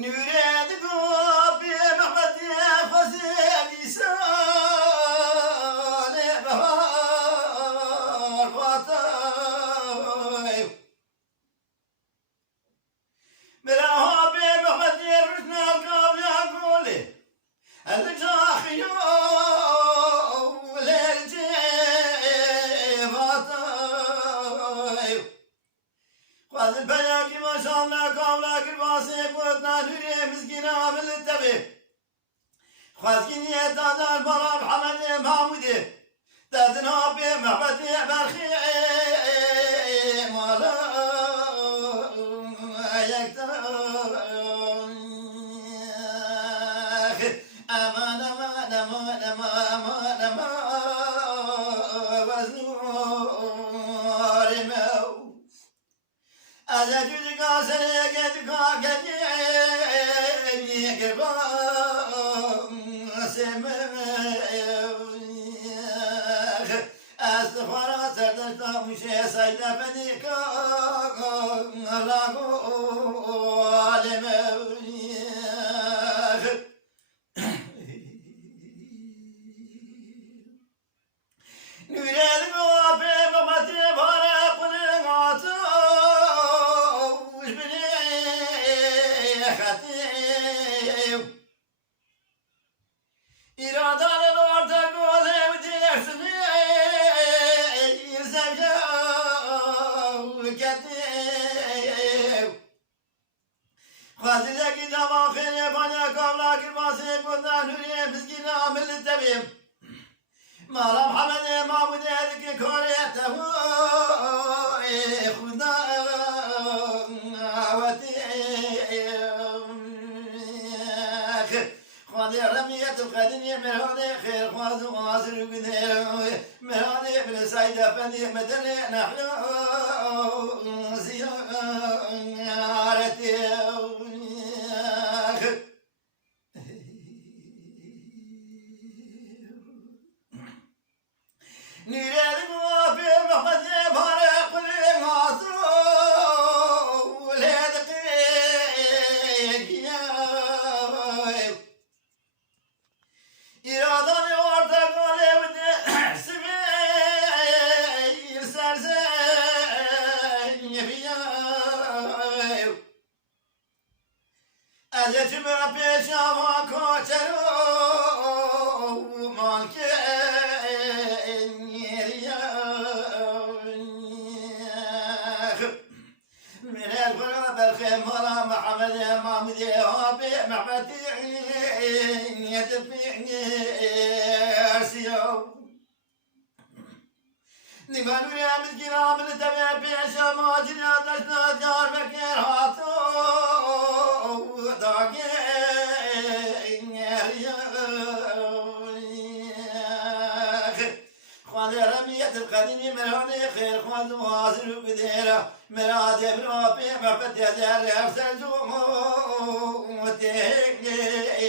نورد قابي محمد خزيني سال بهار وطايف براها بي محمد رشنا القاب يا قولي الجاخيو للجيب وطايف قاد البياكي ما شاء الله قابلك الواسق وطنا نوري مسكينة من التبي خازقيني تادر برا محمد محمودي دادنا بي محمد برخي مالا يكتاخ امان امان امان امان امان وزنور مو از جوجی کاسه گد کاگنی گربان سمه از خورا سردش تاموشه سایده بدی کان لاغو علمه نورد گوپه بمتی باره کنه غاتو İradan orta gole uçuyorsun sevgim ketim Khazideki cevahine bana kavla kirması bundan hürriye bizgine ameli tebim Mala Muhammed Mahmud ediki koriyete Khuda خواهی رمیت القدیمی مرهانی خیر خواهد و آزر گذیر مرهانی بل سعید افندی مدنی نحلو زیارتی نیرد موافی محمدی باره قلی غاثو İradan orta gole sivil sersen yapıyor Azetime peşama koçero malken yeriyor من الغراب الخمرة محمد محمد هابي محمد يدفعني أرسيو نقالوا يا مسكينة من الدمع بيشا ما جنا دشنا دار بكير هاتو داقي خواهد رمیت القدیمی مرهانی خیر خواهد محاصر و بدیره مراد ابن آبی محبت یدر افسر جو تهنگی